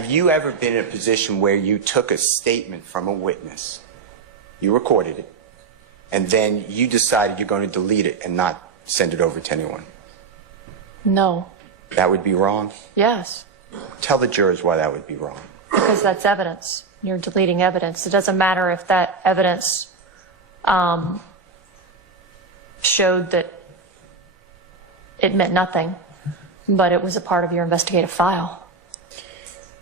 Have you ever been in a position where you took a statement from a witness, you recorded it, and then you decided you're going to delete it and not send it over to anyone? No. That would be wrong? Yes. Tell the jurors why that would be wrong. Because that's evidence. You're deleting evidence. It doesn't matter if that evidence showed that it meant nothing, but it was a part of your investigative file.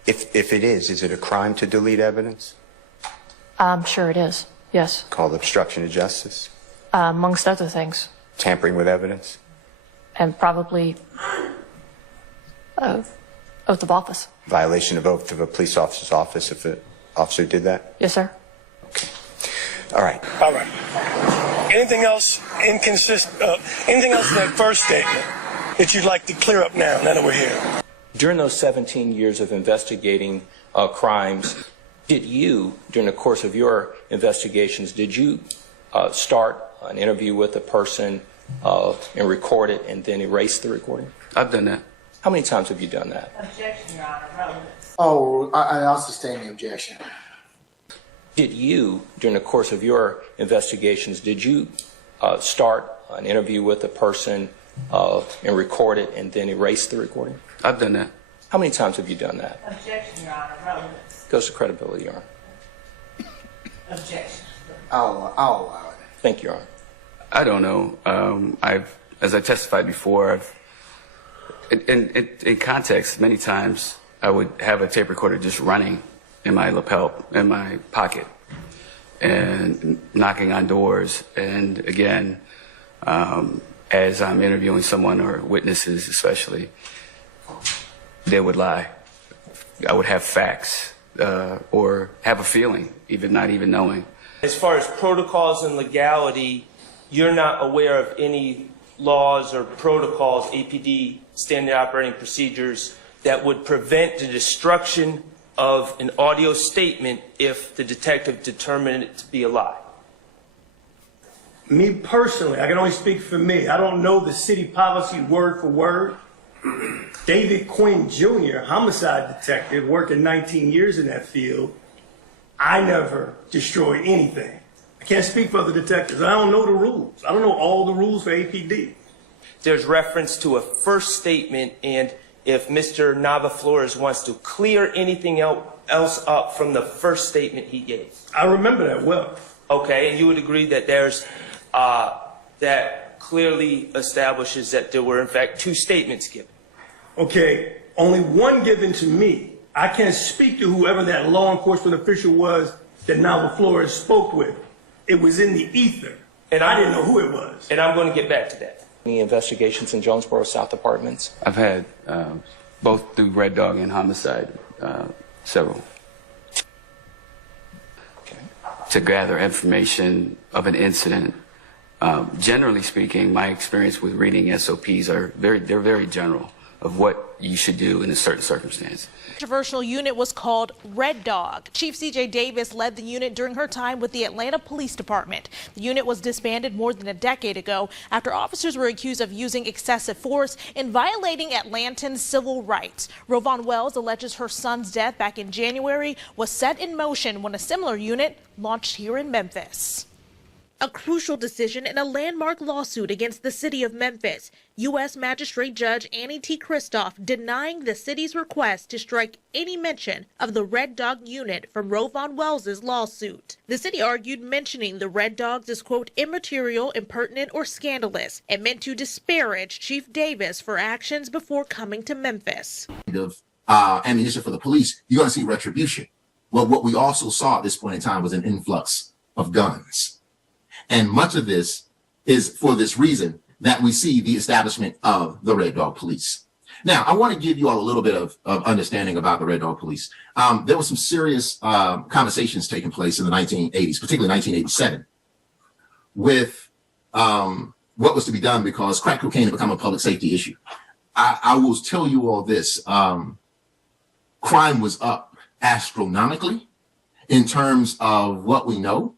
If it is it a crime to delete evidence? I'm sure it is, yes. Called obstruction of justice? Amongst other things. Tampering with evidence? And probably oath of office. Violation of oath of a police officer's office if an officer did that? Yes, sir. Okay. All right. All right. Anything else anything else in that first statement that you'd like to clear up now that we're here? During those 17 years of investigating crimes, did you, during the course of your investigations, did you start an interview with a person and record it and then erase the recording? I've done that. How many times have you done that? Objection, Your Honor. Relevance. Oh, I'll sustain the objection. Did you, during the course of your investigations, did you start an interview with a person and record it and then erase the recording? I've done that. How many times have you done that? Objection, Your Honor. Relevance. Goes to credibility, Your Honor. Objection. I'll allow it. Thank you, Your Honor. I don't know. As I testified before, in context, many times I would have a tape recorder just running in my lapel, in my pocket, and knocking on doors. And again, as I'm interviewing someone or witnesses especially, they would lie. I would have facts or have a feeling, even not even knowing. As far as protocols and legality, you're not aware of any laws or protocols, APD, standard operating procedures, that would prevent the destruction of an audio statement if the detective determined it to be a lie? Me personally, I can only speak for me. I don't know the city policy word for word. David Quinn Jr., homicide detective, working 19 years in that field, I never destroyed anything. I can't speak for other detectives. I don't know the rules. I don't know all the rules for APD. There's reference to a first statement, and if Mr. Nava-Flores wants to clear anything else up from the first statement he gave. I remember that well. Okay, and you would agree that there's, that clearly establishes that there were in fact two statements given. Okay, only one given to me. I can't speak to whoever that law enforcement official was that Nava-Flores spoke with. It was in the ether, and I didn't know who it was. And I'm going to get back to that. Any investigations in Jonesboro South Apartments? I've had, both through Red Dog and homicide, several. Okay. To gather information of an incident. Generally speaking, my experience with reading SOPs they're very general of what you should do in a certain circumstance. The controversial unit was called Red Dog. Chief C.J. Davis led the unit during her time with the Atlanta Police Department. The unit was disbanded more than a decade ago after officers were accused of using excessive force and violating Atlantans' civil rights. Rovon Wells alleges her son's death back in January was set in motion when a similar unit launched here in Memphis. A crucial decision in a landmark lawsuit against the city of Memphis. U.S. Magistrate Judge Annie T. Kristoff denying the city's request to strike any mention of the Red Dog unit from Rovon Wells' lawsuit. The city argued mentioning the Red Dogs is, quote, immaterial, impertinent, or scandalous, and meant to disparage Chief Davis for actions before coming to Memphis. Of ammunition for the police, you're going to see retribution. Well, what we also saw at this point in time was an influx of guns. And much of this is for this reason that we see the establishment of the Red Dog Police. Now, I want to give you all a little bit of understanding about the Red Dog Police. There were some serious conversations taking place in the 1980s, particularly 1987, with what was to be done because crack cocaine had become a public safety issue. I will tell you all this. Crime was up astronomically in terms of what we know.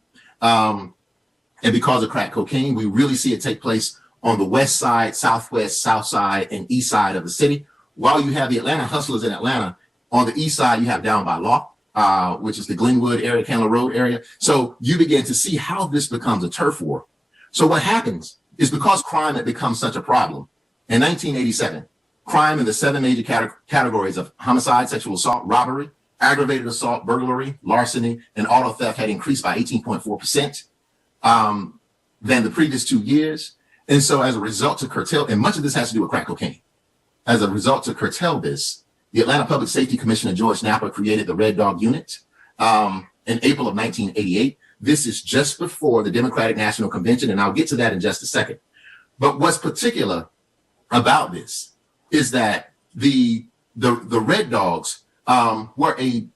And because of crack cocaine, we really see it take place on the west side, southwest, south side, and east side of the city. While you have the Atlanta hustlers in Atlanta, On the east side, you have down by Law, which is the Glenwood area, Candler Road area. So you begin to see how this becomes a turf war. So what happens is because crime had become such a problem, in 1987, crime in the 7 major categories of homicide, sexual assault, robbery, aggravated assault, burglary, larceny, and auto theft had increased by 18.4% than the previous 2 years. And so as a result to curtail, and much of this has to do with crack cocaine. As a result to curtail this, the Atlanta Public Safety Commissioner George Napper created the Red Dog Unit in April of 1988. This is just before the Democratic National Convention, and I'll get to that in just a second. But what's particular about this is that the Red Dogs were a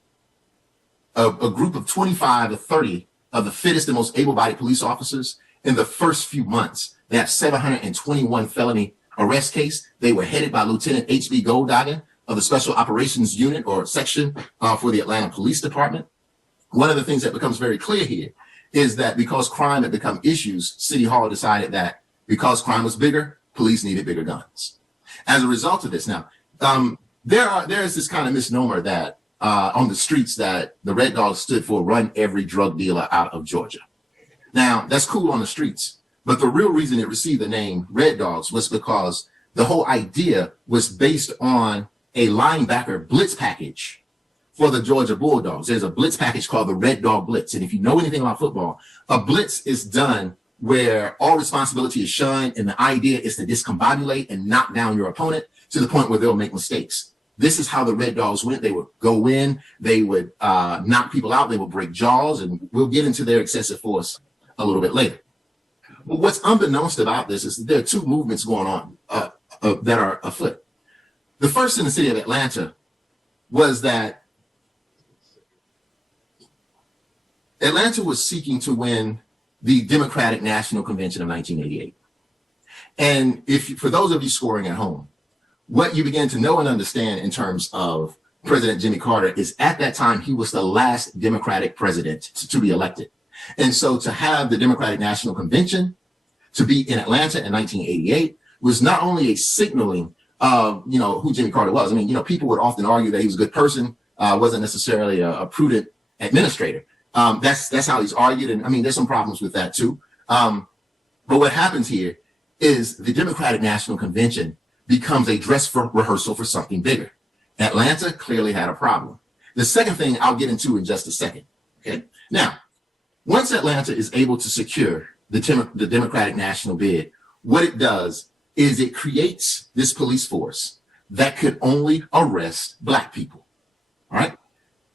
group of 25 to 30 of the fittest and most able-bodied police officers. In the first few months, they had 721 felony arrest case. They were headed by Lieutenant H.B. Goldhagen of the Special Operations Unit or Section for the Atlanta Police Department. One of the things that becomes very clear here is that because crime had become issues, City Hall decided that because crime was bigger, police needed bigger guns. As a result of this, now, there is this kind of misnomer that on the streets that the Red Dogs stood for run every drug dealer out of Georgia. Now, that's cool on the streets, but the real reason it received the name Red Dogs was because the whole idea was based on a linebacker blitz package for the Georgia Bulldogs. There's a blitz package called the Red Dog Blitz. And if you know anything about football, a blitz is done where all responsibility is shunned, and the idea is to discombobulate and knock down your opponent to the point where they'll make mistakes. This is how the Red Dogs went. They would go in, they would knock people out, they would break jaws, and we'll get into their excessive force a little bit later. But what's unbeknownst about this is that there are two movements going on that are afoot. The first in the city of Atlanta was that Atlanta was seeking to win the Democratic National Convention of 1988. And for those of you scoring at home, what you begin to know and understand in terms of President Jimmy Carter is at that time, he was the last Democratic president to be elected. And so to have the Democratic National Convention to be in Atlanta in 1988 was not only a signaling of, who Jimmy Carter was. I mean, people would often argue that he was a good person, wasn't necessarily a prudent administrator. That's how he's argued. And I mean, there's some problems with that too. But what happens here is the Democratic National Convention becomes a dress rehearsal for something bigger. Atlanta clearly had a problem. The second thing I'll get into in just a second. Okay. Now, once Atlanta is able to secure the Democratic National bid, what it does is it creates this police force that could only arrest Black people. All right.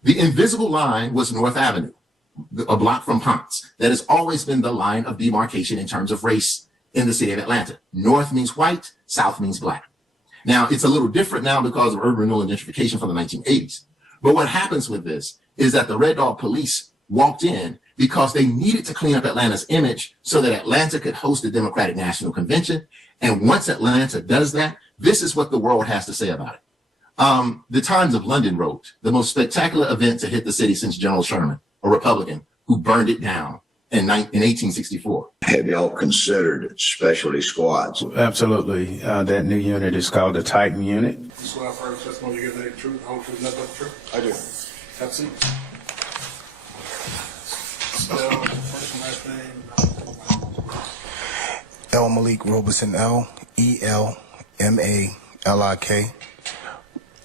The invisible line was North Avenue, a block from Ponce. That has always been the line of demarcation in terms of race in the city of Atlanta. North means white, South means Black. Now, it's a little different now because of urban renewal and gentrification from the 1980s. But what happens with this is that the Red Dog Police walked in because they needed to clean up Atlanta's image so that Atlanta could host the Democratic National Convention. And once Atlanta does that, this is what the world has to say about it. The Times of London wrote, the most spectacular event to hit the city since General Sherman, a Republican, who burned it down in 1864. Have y'all considered specialty squads? Absolutely. That new unit is called the Titan Unit. Swear first testimony you give the truth, whole truth, nothing but the truth? I do. Have a seat. Spell first and last name. L. Malik Robeson, L-E-L-M-A-L-I-K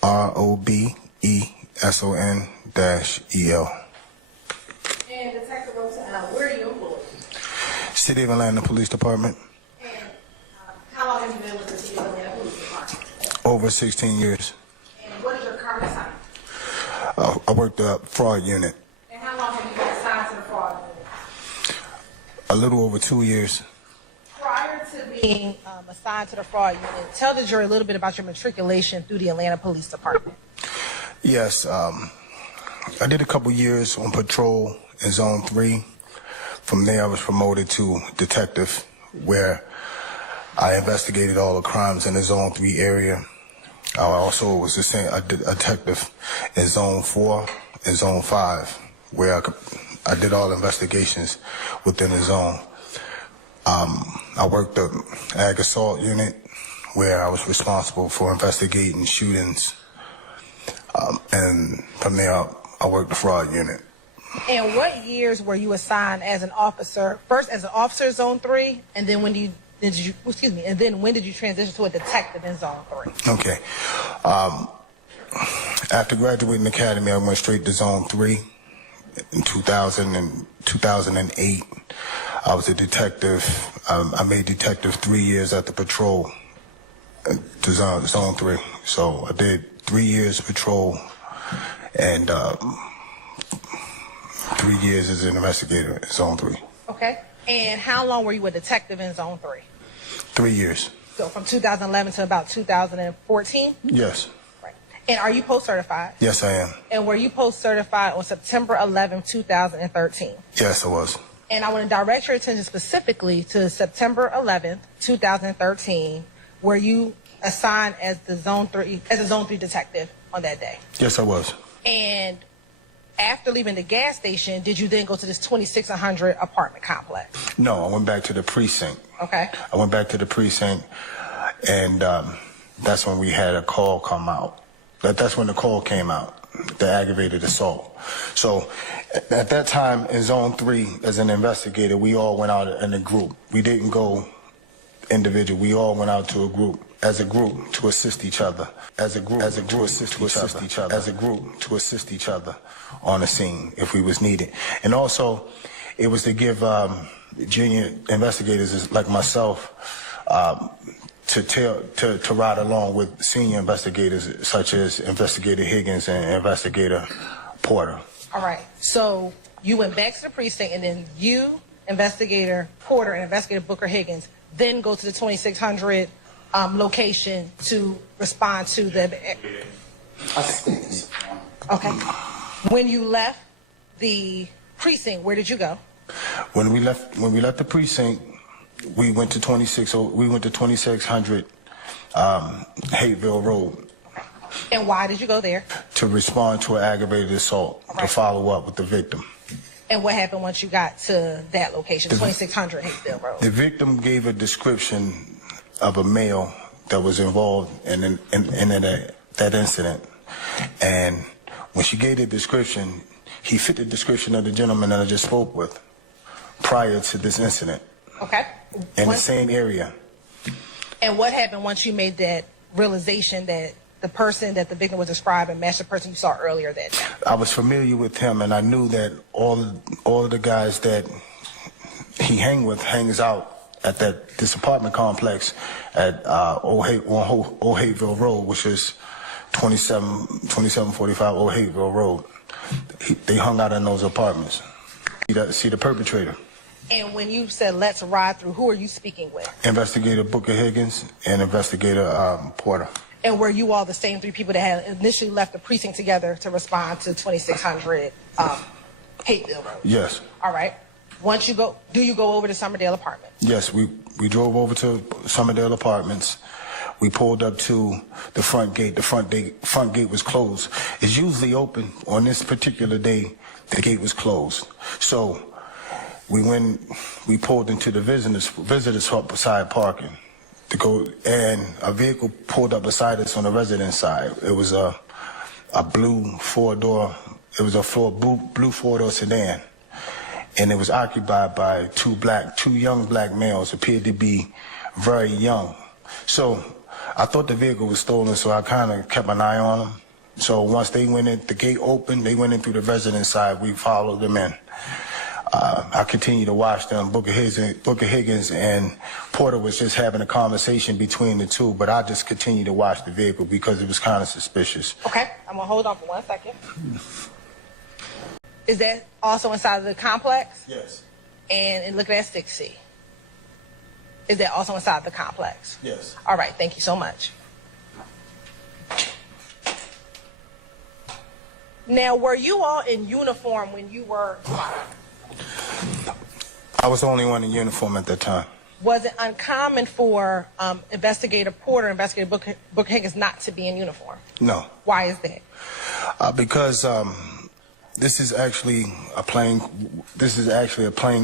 R-O-B-E-S-O-N-E-L. And Detective Robeson, where are you employed? City of Atlanta Police Department. And how long have you been with the City of Atlanta Police Department? Over 16 years. And what is your current assignment? I worked the fraud unit. And how long have you been assigned to the fraud unit? A little over 2 years. Prior to being assigned to the fraud unit, tell the jury a little bit about your matriculation through the Atlanta Police Department. Yes, I did a couple years on patrol in Zone 3. From there, I was promoted to detective, where I investigated all the crimes in the Zone 3 area. I also was a detective in Zone 4 and Zone 5, where I did all investigations within the zone. I worked the Ag Assault Unit, where I was responsible for investigating shootings. And from there, I worked the fraud unit. And what years were you assigned as an officer? First as an officer in Zone 3, and then when did you transition to a detective in Zone 3? Okay. After graduating the academy, I went straight to Zone 3 in 2008. I was a detective. I made detective 3 years at the patrol to Zone 3. So I did 3 years patrol and 3 years as an investigator in Zone 3. Okay. And how long were you a detective in Zone 3? 3 years. So from 2011 to about 2014? Yes. Right. And are you post-certified? Yes, I am. And were you post-certified on September 11, 2013? Yes, I was. And I want to direct your attention specifically to September 11th, 2013, where you assigned as a Zone 3 detective on that day. Yes, I was. And after leaving the gas station, did you then go to this 2600 apartment complex? No, I went back to the precinct. Okay. I went back to the precinct, and that's when we had a call come out. That's when the call came out, the aggravated assault. So at that time in Zone 3, as an investigator, we all went out in a group. We didn't go individual. We all went out to a group, as a group, to assist each other. As a group, to assist each other. As a group, to assist each other on the scene if we was needed. And also, it was to give junior investigators like myself to ride along with senior investigators such as Investigator Higgins and Investigator Porter. All right. So you went back to the precinct, and then you, Investigator Porter, and Investigator Booker Higgins then go to the 2600 location to respond to the... Okay. When you left the precinct, where did you go? When we left the precinct, we went to 2600 Hateville Road. And why did you go there? To respond to an aggravated assault, to follow up with the victim. And what happened once you got to that location, 2600 Hateville Road? The victim gave a description of a male that was involved in that incident. And when she gave the description, he fit the description of the gentleman that I just spoke with prior to this incident. Okay. In the same area. And what happened once you made that realization that the person that the victim was describing matched the person you saw earlier that day? I was familiar with him, and I knew that all of the guys that he hangs out at this apartment complex at Old Hateville Road, which is 2745 Old Hateville Road. They hung out in those apartments. See the perpetrator. And when you said let's ride through, who are you speaking with? Investigator Booker Higgins and Investigator Porter. And were you all the same three people that had initially left the precinct together to respond to 2600 Hateville Road? Yes. All right. Once you go, do you go over to Summerdale Apartment? Yes, we drove over to Summerdale Apartments. We pulled up to the front gate. The front gate was closed. It's usually open. On this particular day, the gate was closed. So we pulled into the visitors side parking to go, and a vehicle pulled up beside us on the residence side. It was a blue four-door sedan, and it was occupied by two young black males, appeared to be very young. So I thought the vehicle was stolen, so I kind of kept an eye on them. So once they went in, the gate opened, they went in through the residence side, we followed them in. I continued to watch them. Booker Higgins and Porter was just having a conversation between the two, but I just continued to watch the vehicle because it was kind of suspicious. Okay, I'm gonna hold on for 1 second. Is that also inside of the complex? Yes. And look at that 6C. Is that also inside the complex? Yes. All right, thank you so much. Now, were you all in uniform when you were fired? I was the only one in uniform at that time. Was it uncommon for Investigator Porter and Investigator Booker Higgins not to be in uniform? No. Why is that? Because this is actually a plain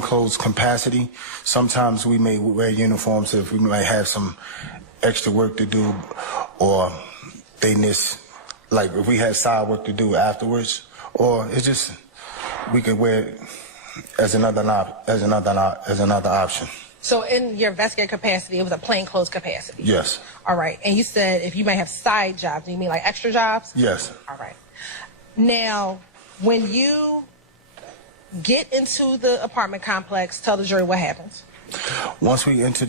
clothes capacity. Sometimes we may wear uniforms if we might have some extra work to do, or they miss like if we had side work to do afterwards, or it's just we could wear it as another option. So in your investigator capacity, it was a plainclothes capacity? Yes. All right. And you said if you might have side jobs, do you mean like extra jobs? Yes. All right. Now, when you get into the apartment complex, tell the jury what happens. Once we went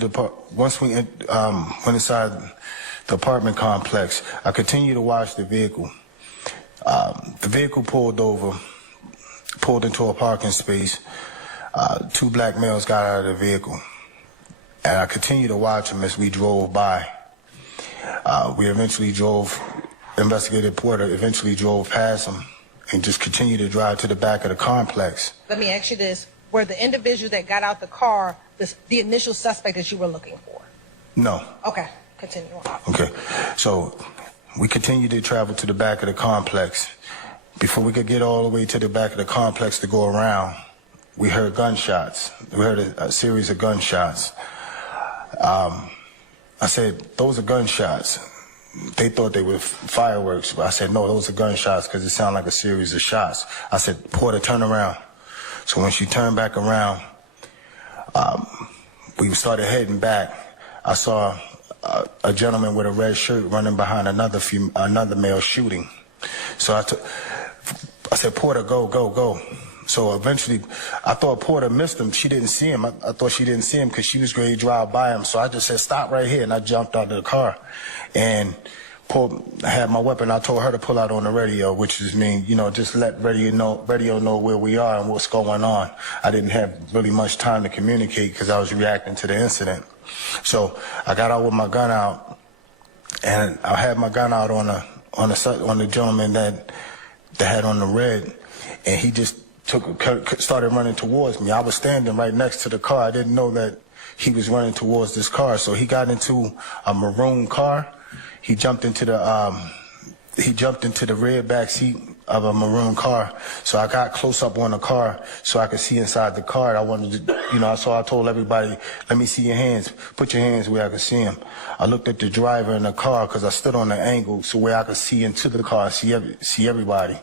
inside the apartment complex, I continued to watch the vehicle. The vehicle pulled into a parking space. 2 black males got out of the vehicle, and I continued to watch them as we drove by. Investigator Porter eventually drove past them and just continued to drive to the back of the complex. Let me ask you this. Were the individuals that got out the car the initial suspect that you were looking for? No. Okay. Continue on. Okay. So we continued to travel to the back of the complex. Before we could get all the way to the back of the complex to go around, we heard gunshots. We heard a series of gunshots. I said, those are gunshots. They thought they were fireworks, but I said, no, those are gunshots because it sounded like a series of shots. I said, Porter, turn around. So when she turned back around, we started heading back. I saw a gentleman with a red shirt running behind another male shooting. So I said, Porter, go, go, go. So eventually, I thought Porter missed him. She didn't see him. I thought she didn't see him because she was ready to drive by him. So I just said, stop right here. And I jumped out of the car and I had my weapon. I told her to pull out on the radio, which is mean, just let radio know where we are and what's going on. I didn't have really much time to communicate because I was reacting to the incident. So I got out with my gun out, and I had my gun out on the gentleman that had on the red, and he just started running towards me. I was standing right next to the car. I didn't know that he was running towards this car. So he got into a maroon car. He jumped into the rear back seat of a maroon car. So I got close up on the car so I could see inside the car. I wanted to, so I told everybody, let me see your hands. Put your hands where I could see him. I looked at the driver in the car because I stood on the angle so where I could see into the car, see everybody.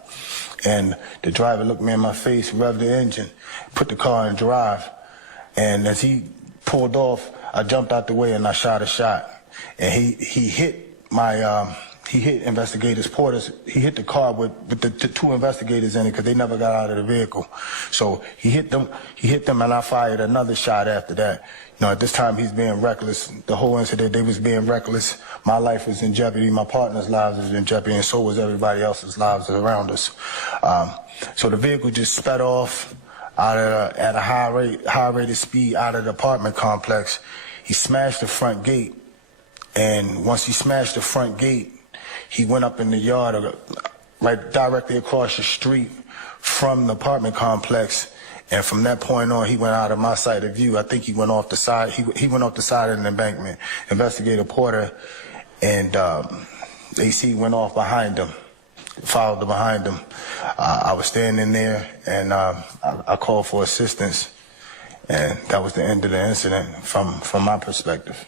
And the driver looked me in my face, revved the engine, put the car in drive. And as he pulled off, I jumped out the way and I shot a shot. And he hit he hit investigators Porter's. He hit the car with the 2 investigators in it because they never got out of the vehicle. So he hit them, and I fired another shot after that. At this time he's being reckless. The whole incident, they was being reckless. My life was in jeopardy. My partner's lives was in jeopardy, and so was everybody else's lives around us. So the vehicle just sped off at a high rate of speed out of the apartment complex. He smashed the front gate. And once he smashed the front gate, he went up in the yard right directly across the street from the apartment complex. And from that point on, he went out of my sight of view. I think he went off the side. He went off the side of the embankment. Investigator Porter and AC went off behind him, followed behind him. I was standing there, and I called for assistance. And that was the end of the incident from my perspective.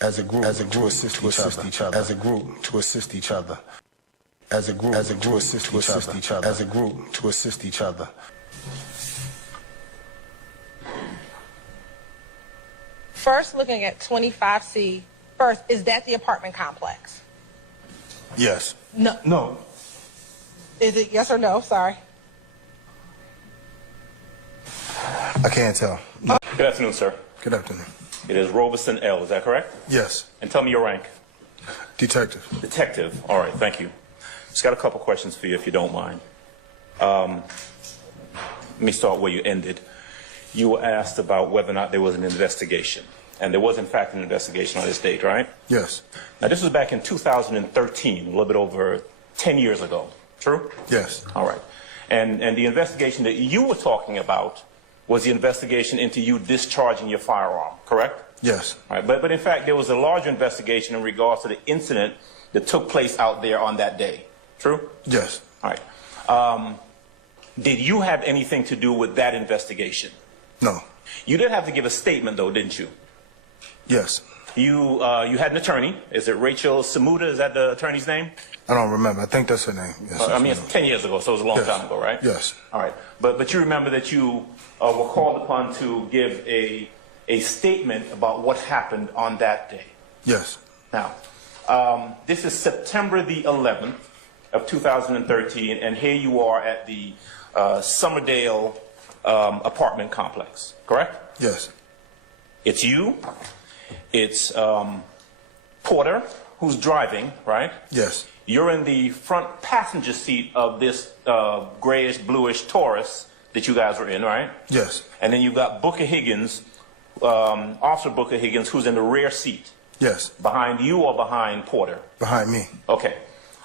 As a group to assist each other. As a group to assist each other. As a group to assist each other. As a group to assist each other. First, looking at 25C, first, is that the apartment complex? Yes. No. No. Is it yes or no? Sorry. I can't tell. Good afternoon, sir. Good afternoon. It is Robeson L., is that correct? Yes. And tell me your rank. Detective. Detective. All right, thank you. Just got a couple questions for you, if you don't mind. Let me start where you ended. You were asked about whether or not there was an investigation. And there was, in fact, an investigation on this date, right? Yes. Now, this was back in 2013, a little bit over 10 years ago. True? Yes. All right. And the investigation that you were talking about was the investigation into you discharging your firearm, correct? Yes. All right. But in fact, there was a larger investigation in regards to the incident that took place out there on that day. True? Yes. All right. Did you have anything to do with that investigation? No. You did have to give a statement, though, didn't you? Yes. You had an attorney. Is it Rachel Samuda? Is that the attorney's name? I don't remember. I think that's her name. Yes, I mean, it's 10 years ago, so it was a long Yes. time ago, right? Yes. All right. But you remember that you were called upon to give a statement about what happened on that day. Yes. Now, this is September the 11th of 2013, and here you are at the Summerdale apartment complex, correct? Yes. It's you, it's Porter, who's driving, right? Yes. You're in the front passenger seat of this grayish, bluish Taurus that you guys were in, right? Yes. And then you've got Booker Higgins, Officer Booker Higgins, who's in the rear seat. Yes. Behind you or behind Porter? Behind me. Okay.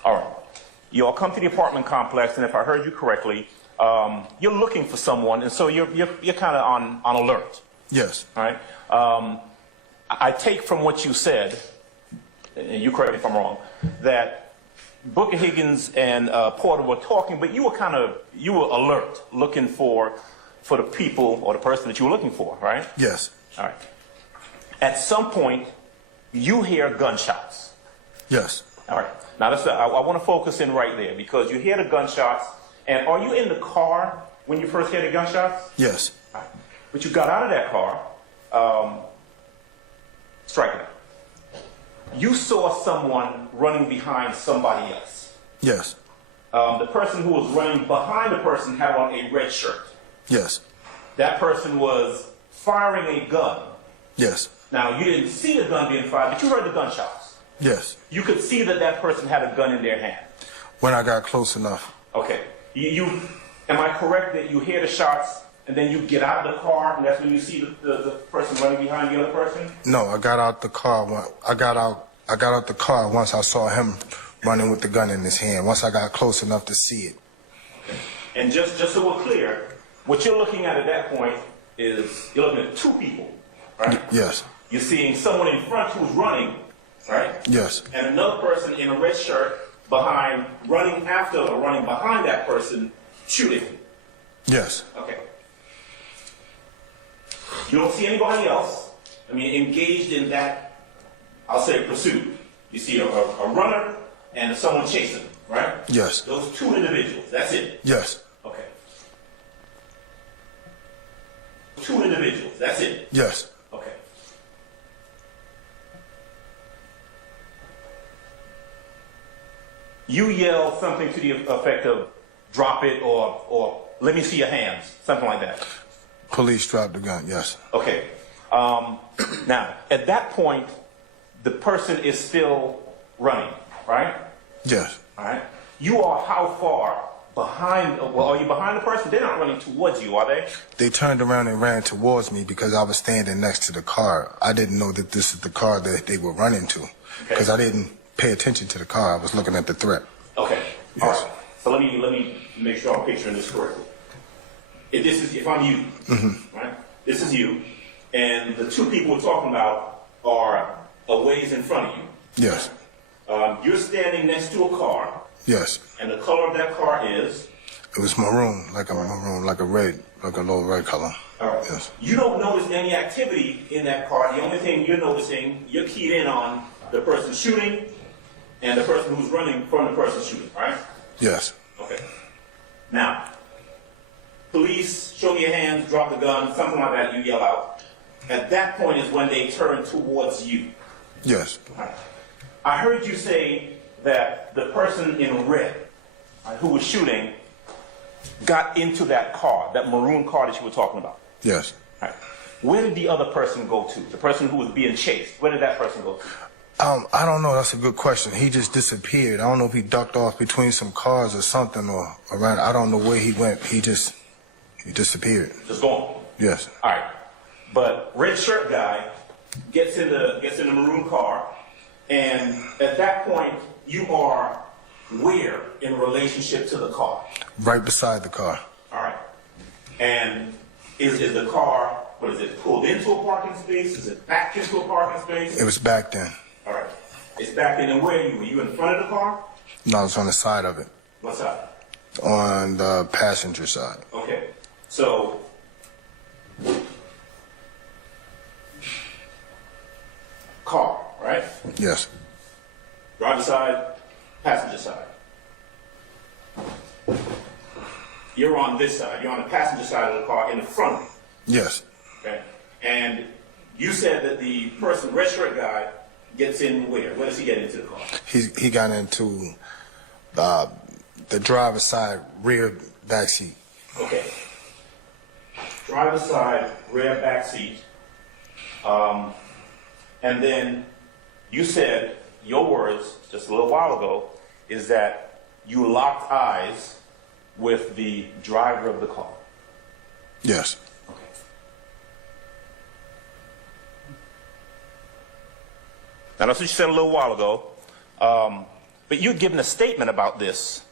All right. You all come to the apartment complex, and if I heard you correctly, you're looking for someone, and so you're kind of on alert. Yes. All right. I take from what you said, and you correct me if I'm wrong, that Booker Higgins and Porter were talking, but you were alert, looking for the people or the person that you were looking for, right? Yes. All right. At some point, you hear gunshots. Yes. All right. Now, I want to focus in right there because you hear the gunshots. And are you in the car when you first hear the gunshots? Yes. All right. But you got out of that car, striking. You saw someone running behind somebody else. Yes. The person who was running behind the person had on a red shirt. Yes. That person was firing a gun. Yes. Now, you didn't see the gun being fired, but you heard the gunshots. Yes. You could see that person had a gun in their hand. When I got close enough. Okay. Am I correct that you hear the shots and then you get out of the car and that's when you see the person running behind the other person? No, I got out the car. I got out the car once I saw him running with the gun in his hand. Once I got close enough to see it. Okay. And just so we're clear, what you're looking at that point is you're looking at two people, right? Yes. You're seeing someone in front who's running, right? Yes. And another person in a red shirt running behind that person, shooting. Yes. Okay. You don't see anybody else, engaged in that, I'll say, pursuit. You see a runner and someone chasing, right? Yes. Those two individuals, that's it? Yes. Okay. Two individuals, that's it? Yes. Okay. You yell something to the effect of, drop it or let me see your hands, something like that. Police dropped the gun, yes. Okay. Now, at that point, the person is still running, right? Yes. All right. You are how far behind? Well, are you behind the person? They're not running towards you, are they? They turned around and ran towards me because I was standing next to the car. I didn't know that this is the car that they were running to because I didn't pay attention to the car. I was looking at the threat. Okay. Yes. All right. So let me make sure I'm picturing this correctly. If I'm you, right? This is you, and the two people we're talking about are a ways in front of you. Yes. You're standing next to a car. Yes. And the color of that car is? It was maroon, like a low red color. All right. Yes. You don't notice any activity in that car. The only thing you're noticing, you're keyed in on the person shooting and the person who's running from the person shooting, right? Yes. Okay. Now, police, show me your hands, drop the gun, something like that, you yell out. At that point is when they turn towards you. Yes. Right. I heard you say that the person in red, who was shooting, got into that car, that maroon car that you were talking about. Yes. Right. Where did the other person go to? The person who was being chased, where did that person go to? I don't know. That's a good question. He just disappeared. I don't know if he ducked off between some cars or something or around. I don't know where he went. He disappeared. Just gone. Yes. All right. But red shirt guy gets in the maroon car, and at that point you are where in relationship to the car? Right beside the car. All right. And is the car, what is it, pulled into a parking space? Is it backed into a parking space? It was back then. All right. It's back in, and where are you? Were you in front of the car? No, it's on the side of it. What side? On the passenger side. Okay. So Yes. Driver side, passenger side. You're on this side. You're on the passenger side of the car in the front. Yes. Okay. And you said that the person, red shirt guy, gets in where? Where does he get into the car? He got into the driver's side rear back seat. Okay. Driver's side, rear back seat. And then you said, your words just a little while ago, is that you locked eyes with the driver of the car. Yes. Okay. Now, that's what you said a little while ago. But you'd given a statement about this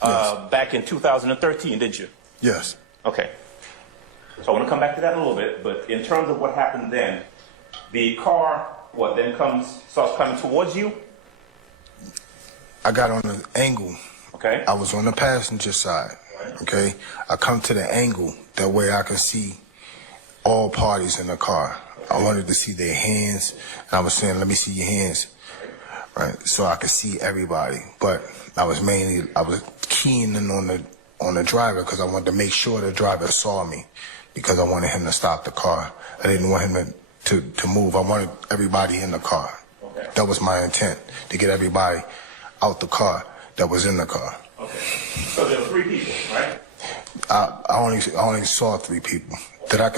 back in 2013, didn't you? Yes. Okay. So I want to come back to that in a little bit, but in terms of what happened then, the car, then starts coming towards you? I got on an angle. Okay. I was on the passenger side. Right. Okay. I come to the angle. That way I can see all parties in the car. I wanted to see their hands. And I was saying, let me see your hands. Right. So I could see everybody. But I was keying in on the driver because I wanted to make sure the driver saw me because I wanted him to stop the car. I didn't want him to move. I wanted everybody in the car. Okay. That was my intent, to get everybody out the car that was in the car. Okay. So there were 3 people, right? I only saw 3 people. That I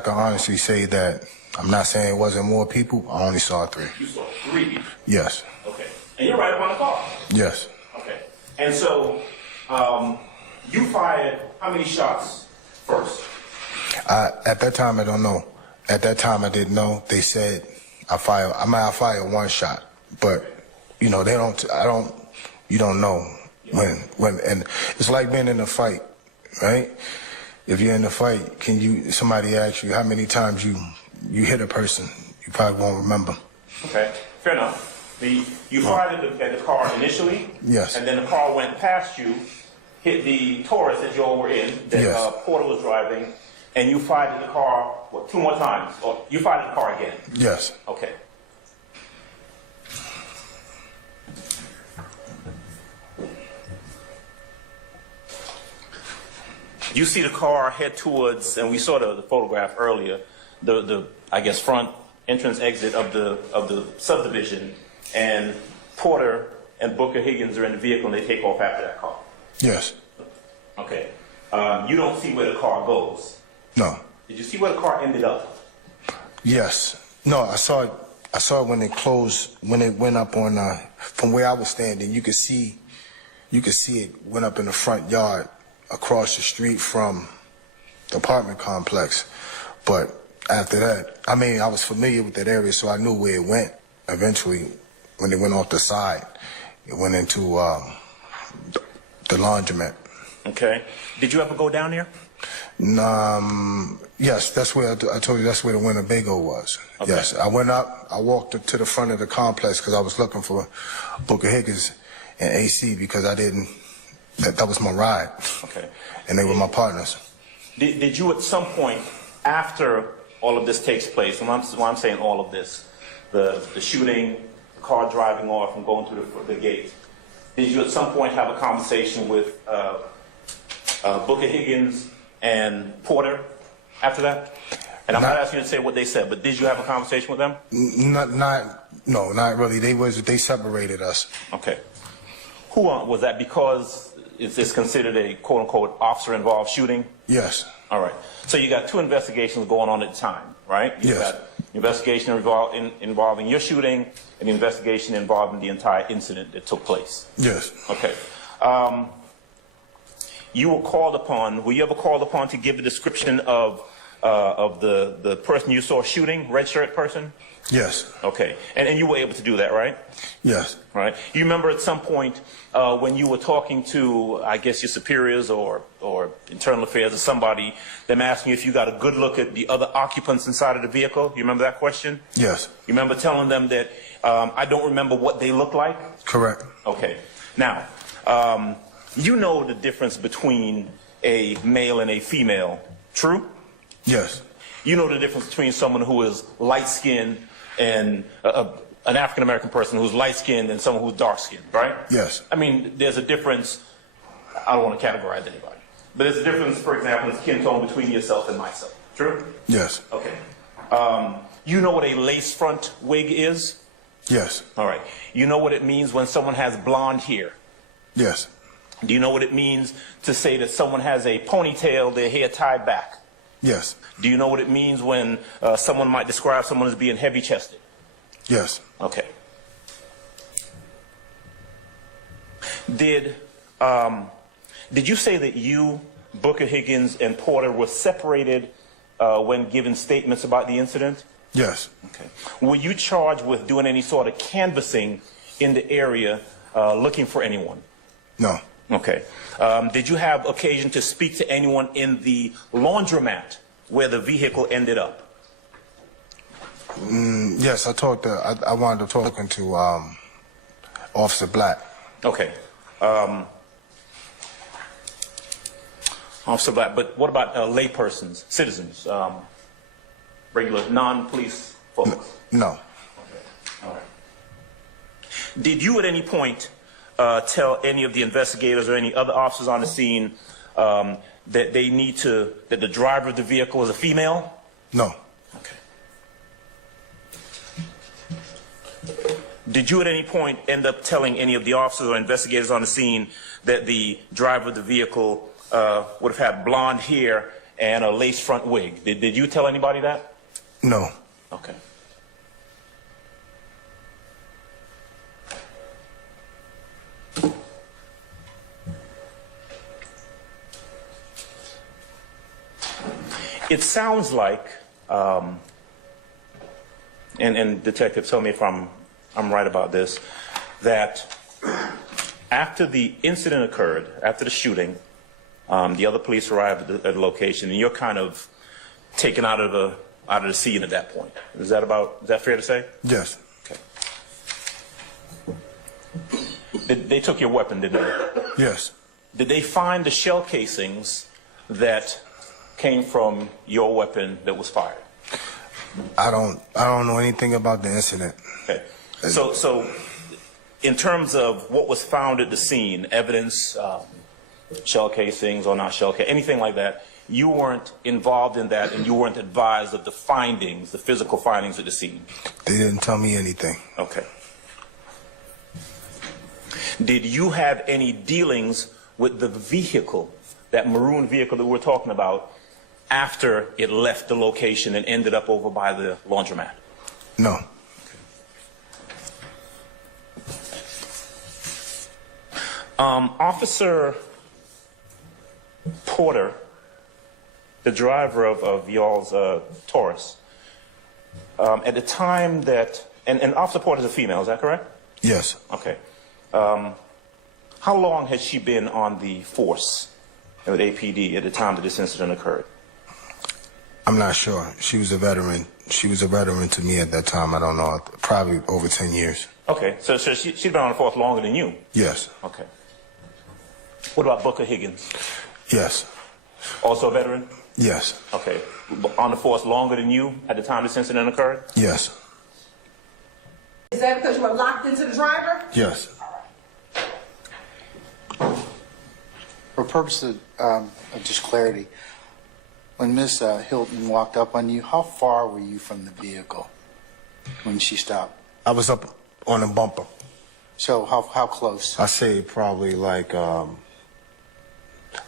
can honestly say that I'm not saying it wasn't more people. I only saw 3. You saw 3 people. Yes. Okay. And you're right up on the car. Yes. Okay. And so you fired how many shots first? At that time, I don't know. At that time, I didn't know. They said I fired 1 shot, but you know you don't know when, and it's like being in a fight, right? If you're in a fight, somebody asks you how many times you hit a person, you probably won't remember. Okay, fair enough. You fired at the car initially? Yes. And then the car went past you, hit the Taurus that you all were in, that Yes. Porter was driving, and you fired at the car, 2 more times? Or you fired at the car again? Yes. Okay. You see the car head towards, and we saw the photograph earlier, the I guess front entrance exit of the subdivision, and Porter and Booker Higgins are in the vehicle and they take off after that car. Yes. Okay. You don't see where the car goes. No. Did you see where the car ended up? Yes. No, I saw it when it closed, when it went up on from where I was standing. You could see it went up in the front yard across the street from the apartment complex. But after that, I was familiar with that area, so I knew where it went. Eventually, when it went off the side, it went into the laundromat. Okay. Did you ever go down there? Yes, that's where I told you that's where the Winnebago was. Okay. Yes, I went up, I walked up to the front of the complex because I was looking for Booker Higgins and AC because that was my ride. Okay. And they were my partners. Did you at some point, after all of this takes place, when I'm saying all of this, the shooting, the car driving off and going through the gate, did you at some point have a conversation with Booker Higgins and Porter after that? And I'm not asking you to say what they said, but did you have a conversation with them? Not really. They separated us. Okay. Who was that? Because it's considered a quote unquote officer involved shooting? Yes. All right. So you got 2 investigations going on at the time, right? You Yes. got investigation involving your shooting and the investigation involving the entire incident that took place. Yes. Okay. You were called upon. Were you ever called upon to give a description of the person you saw shooting, red shirt person? Yes. Okay. And you were able to do that, right? Yes. Right. You remember at some point when you were talking to, I guess, your superiors or internal affairs or somebody, them asking you if you got a good look at the other occupants inside of the vehicle? You remember that question? Yes. You remember telling them that I don't remember what they look like? Correct. Okay. Now, you know the difference between a male and a female, true? Yes. You know the difference between someone who is light-skinned and an African-American person who's light-skinned and someone who's dark-skinned, right? Yes. I mean, there's a difference. I don't want to categorize anybody. But there's a difference, for example, in skin tone between yourself and myself. True? Yes. Okay. You know what a lace front wig is? Yes. All right. You know what it means when someone has blonde hair? Yes. Do you know what it means to say that someone has a ponytail, their hair tied back? Yes. Do you know what it means when someone might describe someone as being heavy-chested? Yes. Okay. Did you say that you, Booker Higgins, and Porter were separated when given statements about the incident? Yes. Okay. Were you charged with doing any sort of canvassing in the area looking for anyone? No. Okay. Did you have occasion to speak to anyone in the laundromat where the vehicle ended up? Yes, I wound up talking to Officer Black. Okay. Officer Black, but what about laypersons, citizens, regular non-police folks? No. Okay. All right. Did you at any point tell any of the investigators or any other officers on the scene that that the driver of the vehicle was a female? No. Okay. Did you at any point end up telling any of the officers or investigators on the scene that the driver of the vehicle would have had blonde hair and a lace front wig? Did you tell anybody that? No. Okay. It sounds like, and detective, tell me if I'm right about this, that after the incident occurred, after the shooting, the other police arrived at the location, and you're kind of taken out of the scene at that point. Is that fair to say? Yes. Okay. They took your weapon, didn't they? Yes. Did they find the shell casings that came from your weapon that was fired? I don't know anything about the incident. Okay. So in terms of what was found at the scene, evidence, shell casings or not shell casings, anything like that, you weren't involved in that and you weren't advised of the findings, the physical findings at the scene? They didn't tell me anything. Okay. Did you have any dealings with the vehicle, that maroon vehicle that we're talking about, after it left the location and ended up over by the laundromat? No. Officer Porter, the driver of y'all's Taurus, at the time that, and Officer Porter is a female, is that correct? Yes. Okay. How long has she been on the force with APD at the time that this incident occurred? I'm not sure. She was a veteran. She was a veteran to me at that time. I don't know. Probably over 10 years. Okay. So she's been on the force longer than you? Yes. Okay. What about Booker Higgins? Yes. Also a veteran? Yes. Okay. On the force longer than you at the time this incident occurred? Yes. Is that because you were locked into the driver? Yes. For purposes of just clarity, when Miss Hilton walked up on you, how far were you from the vehicle when she stopped? I was up on a bumper. So how close? I say probably like I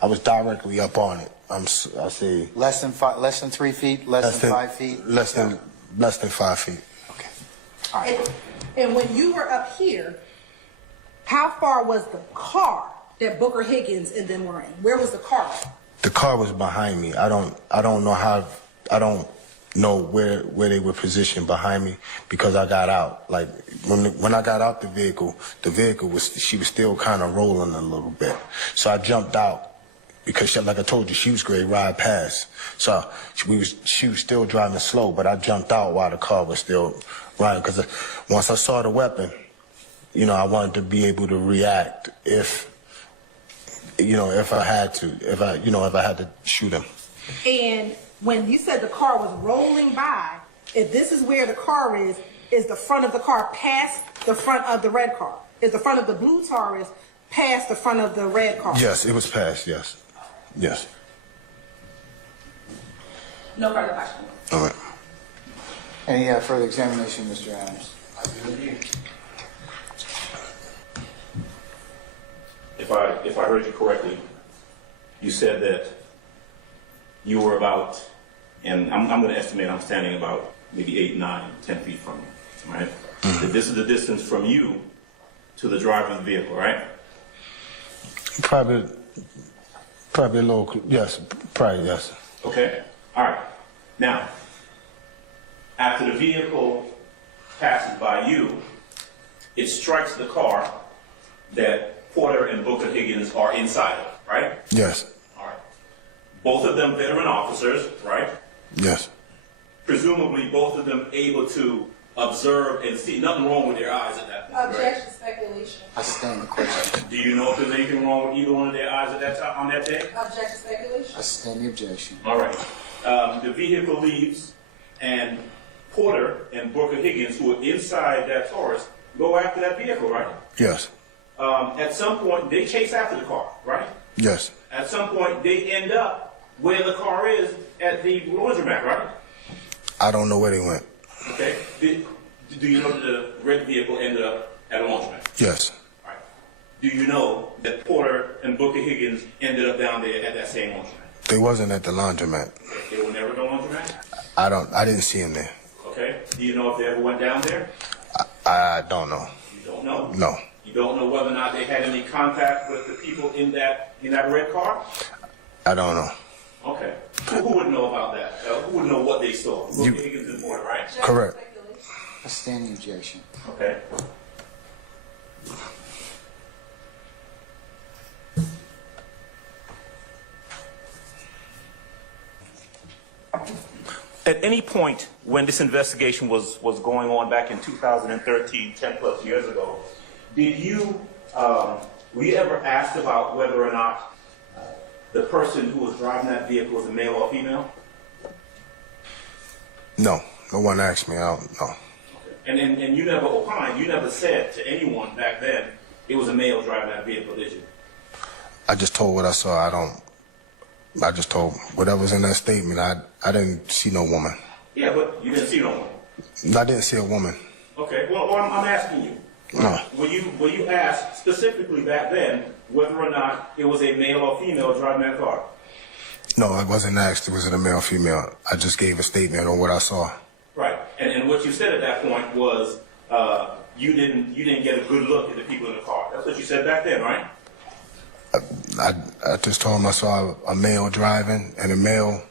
was directly up on it. I say Less than 3 feet, less than 5 feet. Less than 5 feet. Okay. All right. And when you were up here, how far was the car that Booker Higgins and them were in? Where was the car? The car was behind me. I don't know where they were positioned behind me because I got out. Like when I got out the vehicle she was still kind of rolling a little bit. So I jumped out because like I told you, she was going to ride past. So she was still driving slow, but I jumped out while the car was still riding because once I saw the weapon, I wanted to be able to react if I had to shoot him. And when you said the car was rolling by, if this is where the car is, is the front of the car past the front of the red car? Is the front of the blue Taurus past the front of the red car? Yes, it was past, yes. Yes. No further questions. All right. Any further examination, Mr. Adams? If I heard you correctly, you said that you were about, and I'm going to estimate I'm standing about maybe 8, 9, 10 feet from you, right? That this is the distance from you to the driver of the vehicle, right? Probably a little, yes, probably, yes. Okay, all right. Now, after the vehicle passes by you, it strikes the car that Porter and Booker Higgins are inside of, right? Yes. All right. Both of them veteran officers, right? Yes. Presumably both of them able to observe and see nothing wrong with their eyes at that point, right? Objection, speculation. I stand the question. Do you know if there's anything wrong with either one of their eyes at that time, on that day? Objection, speculation. I stand the objection. All right. The vehicle leaves, and Porter and Booker Higgins, who are inside that Taurus, go after that vehicle, right? Yes. At some point, they chase after the car, right? Yes. At some point, they end up where the car is at the laundromat, right? I don't know where they went. Okay. Do you know that the red vehicle ended up at a laundromat? Yes. All right. Do you know that Porter and Booker Higgins ended up down there at that same laundromat? They wasn't at the laundromat. They were never at the laundromat? I didn't see them there. Okay. Do you know if they ever went down there? I don't know. You don't know? No. You don't know whether or not they had any contact with the people in that red car? I don't know. Okay. Who would know about that? Who would know what they saw? Booker Higgins and Porter, right? Correct. I stand the objection. Okay. At any point when this investigation was going on back in 2013, 10 plus years ago, did you, were you ever asked about whether or not the person who was driving that vehicle was a male or female? No. No one asked me. I don't know. And you never opined, you never said to anyone back then it was a male driving that vehicle, did you? I just told what I saw. I just told whatever's in that statement. I didn't see no woman. Yeah, but you didn't see no one. I didn't see a woman. Okay, well, I'm asking you. No. Were you asked specifically back then whether or not it was a male or female driving that car? No, I wasn't asked was it a male or female. I just gave a statement on what I saw. Right, and what you said at that point was you didn't get a good look at the people in the car. That's what you said back then, right? I just told him I saw a male driving, and the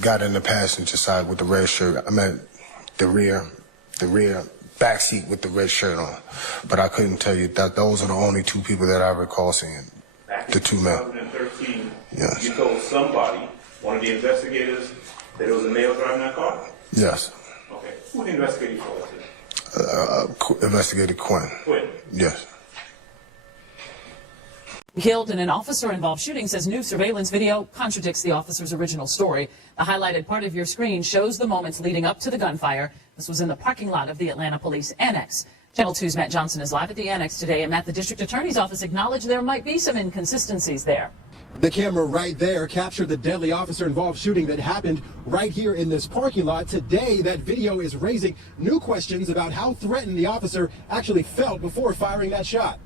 guy in the passenger side with the red shirt. I meant the rear back seat with the red shirt on. But I couldn't tell you that those are the only two people that I recall seeing. Back the two men. 2013, yes. You told somebody, one of the investigators, that it was a male driving that car? Yes. Okay. Who the investigator you told us? Investigator Quinn. Quinn? Yes. Killed in an officer-involved shooting, says new surveillance video contradicts the officer's original story. The highlighted part of your screen shows the moments leading up to the gunfire. This was in the parking lot of the Atlanta Police Annex. Channel 2's Matt Johnson is live at the Annex today, and Matt, the district attorney's office acknowledged there might be some inconsistencies there. The camera right there captured the deadly officer-involved shooting that happened right here in this parking lot. Today, that video is raising new questions about how threatened the officer actually felt before firing that shot.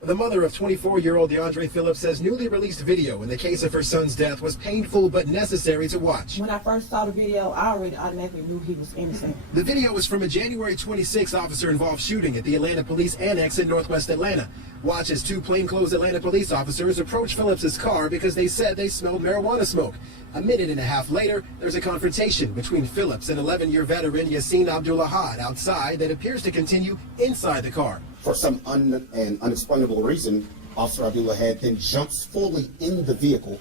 The mother of 24-year-old DeAndre Phillips says newly released video in the case of her son's death was painful but necessary to watch. When I first saw the video, I already automatically knew he was innocent. The video is from a January 26 officer-involved shooting at the Atlanta Police Annex in Northwest Atlanta. Watch as two plainclothes Atlanta police officers approach Phillips's car because they said they smelled marijuana smoke. A minute and a half later, there's a confrontation between Phillips and 11-year veteran Yassine Abdul-Ahad outside that appears to continue inside the car. For some unexplainable reason, Officer Abdul-Ahad then jumps fully in the vehicle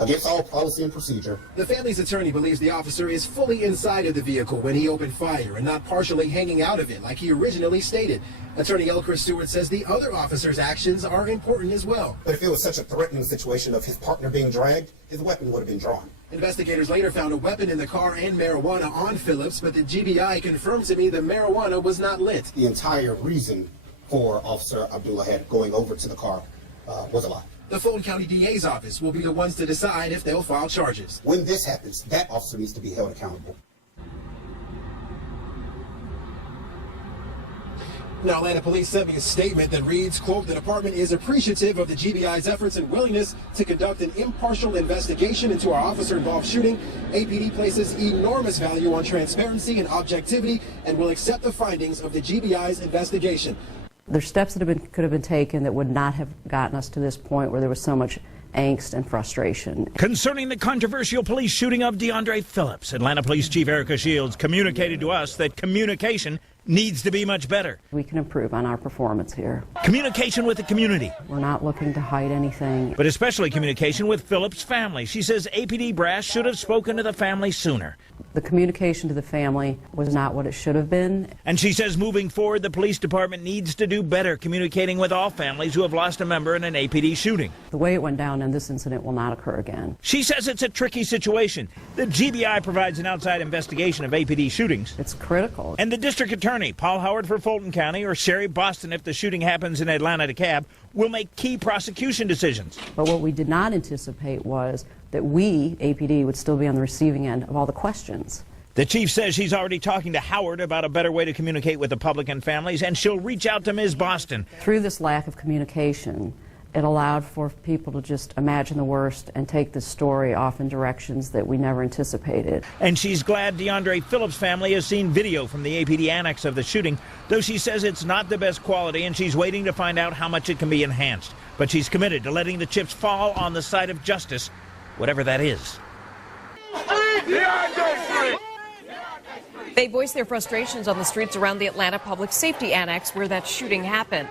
against all policy and procedure. The family's attorney believes the officer is fully inside of the vehicle when he opened fire and not partially hanging out of it like he originally stated. Attorney Elchris Stewart says the other officer's actions are important as well. But if it was such a threatening situation of his partner being dragged, his weapon would have been drawn. Investigators later found a weapon in the car and marijuana on Phillips, but the GBI confirmed to me the marijuana was not lit. The entire reason for Officer Abdullah going over to the car was a lie. The Fulton County DA's office will be the ones to decide if they'll file charges. When this happens, that officer needs to be held accountable. Now, Atlanta Police sent me a statement that reads, quote, "The department is appreciative of the GBI's efforts and willingness to conduct an impartial investigation into our officer-involved shooting. APD places enormous value on transparency and objectivity and will accept the findings of the GBI's investigation." There's steps that could have been taken that would not have gotten us to this point where there was so much angst and frustration. Concerning the controversial police shooting of DeAndre Phillips, Atlanta Police Chief Erica Shields communicated to us that communication needs to be much better. We can improve on our performance here. Communication with the community. We're not looking to hide anything. But especially communication with Phillips' family. She says APD brass should have spoken to the family sooner. The communication to the family was not what it should have been. And she says moving forward, the police department needs to do better communicating with all families who have lost a member in an APD shooting. The way it went down in this incident will not occur again. She says it's a tricky situation. The GBI provides an outside investigation of APD shootings. It's critical. And the district attorney, Paul Howard for Fulton County, or Sherry Boston if the shooting happens in Atlanta DeKalb, will make key prosecution decisions. But what we did not anticipate was that we, APD, would still be on the receiving end of all the questions. The chief says she's already talking to Howard about a better way to communicate with the public and families, and she'll reach out to Ms. Boston. Through this lack of communication, it allowed for people to just imagine the worst and take the story off in directions that we never anticipated. And she's glad DeAndre Phillips' family has seen video from the APD annex of the shooting, though she says it's not the best quality and she's waiting to find out how much it can be enhanced. But she's committed to letting the chips fall on the side of justice, whatever that is. They voiced their frustrations on the streets around the Atlanta Public Safety Annex where that shooting happened.